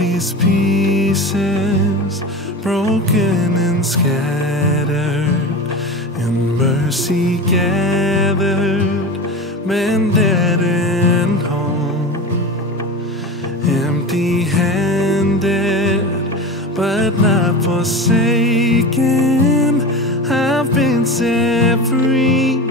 these pieces, broken and scattered, in mercy gathered, mended and whole. Empty-handed, but not forsaken. I've been set free.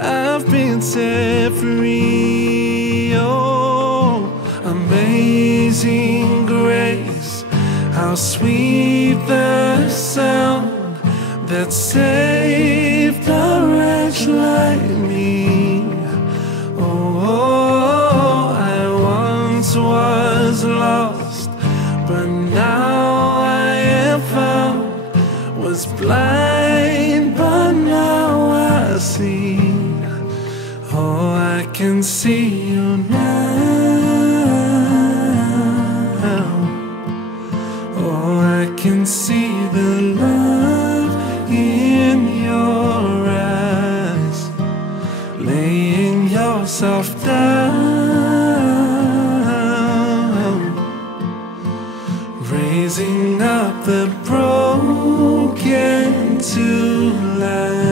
I've been set free. Oh, amazing grace, how sweet the sound that saved a wretch like me. Oh, I once was lost, but now I am found. Was blind, but now I see. Oh, I can see you now. Oh, I can see the love in your eyes, laying yourself down, raising up the broken to life.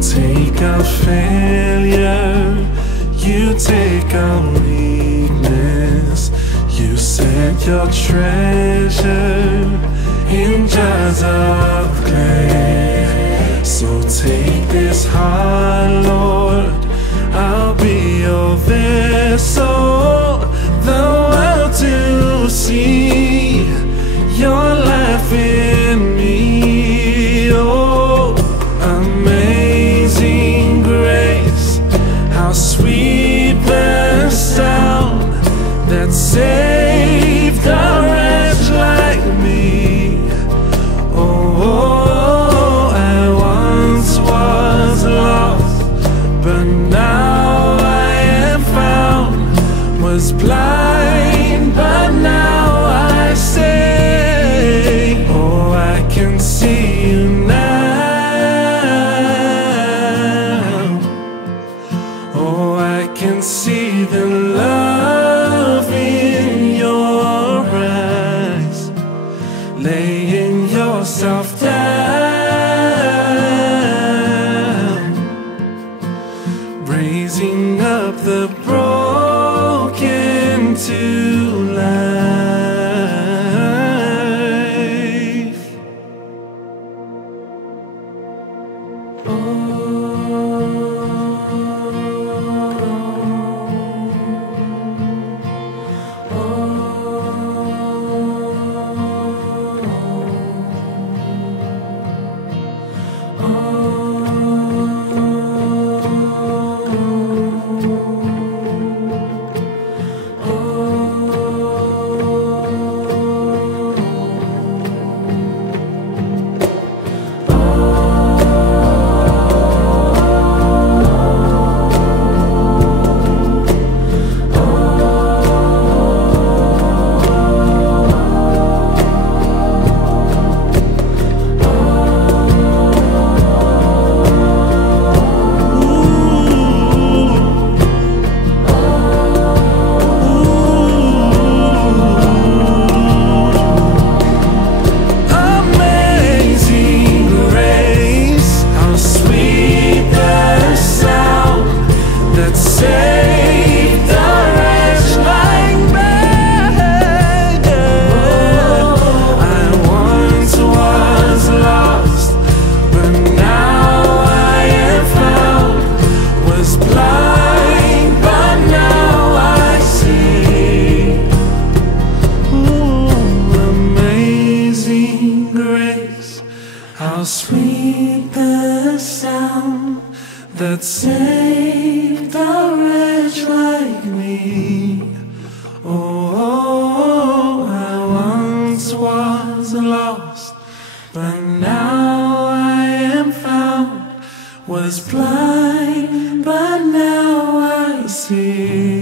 Take our failure, you take our weakness. You set your treasure in jars of clay. So take this heart, Lord, I'll be your vessel, the world to see your life in me. Oh, amazing grace, how sweet the sound that saved a wretch like me. Oh, I once was lost, but now I am found. Was blind, but now I say, oh, I can see you now. Oh, I can see the love in your eyes, laying yourself down, raising up the broken to life. How sweet the sound that saved a wretch like me. Oh, I once was lost, but now I am found. Was blind, but now I see.